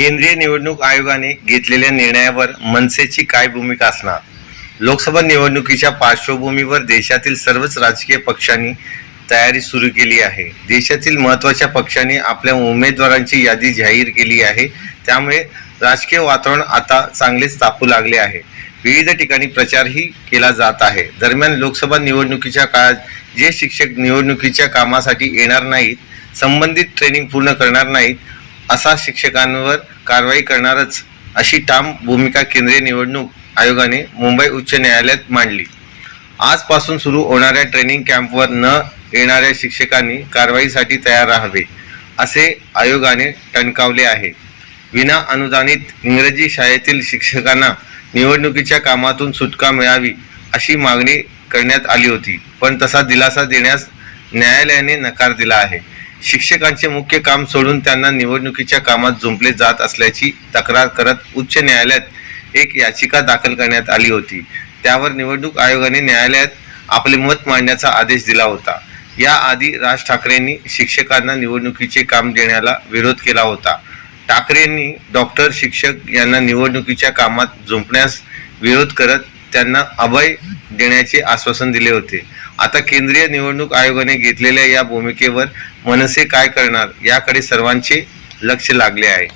केंद्रीय निवडणूक आयोगाने घेतलेल्या निर्णयावर मनसेची काय भूमिका असणार? लोकसभा निवडणुकीच्या पार्श्वभूमीवर देशातील सर्वच राजकीय पक्षांनी तयारी सुरू केली आहे. देशातील महत्त्वाच्या पक्षांनी आपल्या उमेदवारांची यादी जाहीर केली आहे. त्यामुळे राजकीय वातावरण आता चांगलेच तापू लागले आहे. विविध ठिकाणी प्रचारही केला जात आहे. दरम्यान लोकसभा निवडणुकीच्या काळात जे शिक्षक निवडणुकीच्या कामासाठी येणार नाहीत संबंधित ट्रेनिंग पूर्ण करणार नाहीत असा शिक्षकांवर कारवाई करणारच अशी ठाम भूमिका केंद्रीय निवडणूक आयोगाने मुंबई उच्च न्यायालयात मांडली. आजपासून सुरू होणाऱ्या ट्रेनिंग कॅम्पवर न येणाऱ्या शिक्षकांनी कारवाईसाठी तयार राहावे असे आयोगाने टणकावले आहे. विना अनुदानित इंग्रजी शाळेतील शिक्षकांना निवडणुकीच्या कामातून सुटका मिळावी अशी मागणी करण्यात आली होती पण तसा दिलासा देण्यास न्यायालयाने नकार दिला आहे. शिक्षकांचे मुख्य काम सोडून त्यांना निवडणुकीच्या कामात जुंपले जात असल्याची तक्रार करत उच्च न्यायालयात एक याचिका दाखल करण्यात आली होती. त्यावर निवडणूक आयोगाने न्यायालयात आपले मत मांडण्याचा आदेश दिला होता. याआधी राज ठाकरेंनी शिक्षकांना निवडणुकीचे काम देण्याला विरोध केला होता. ठाकरेंनी डॉक्टर शिक्षक यांना निवडणुकीच्या कामात जुंपण्यास विरोध करत त्यांना अभय देण्याचे आश्वासन दिले होते. आता केंद्रीय निवडणूक आयोगाने घेतलेल्या या भूमिकेवर मनसे काय करणार याकडे सर्वांचे लक्ष लागले आहे.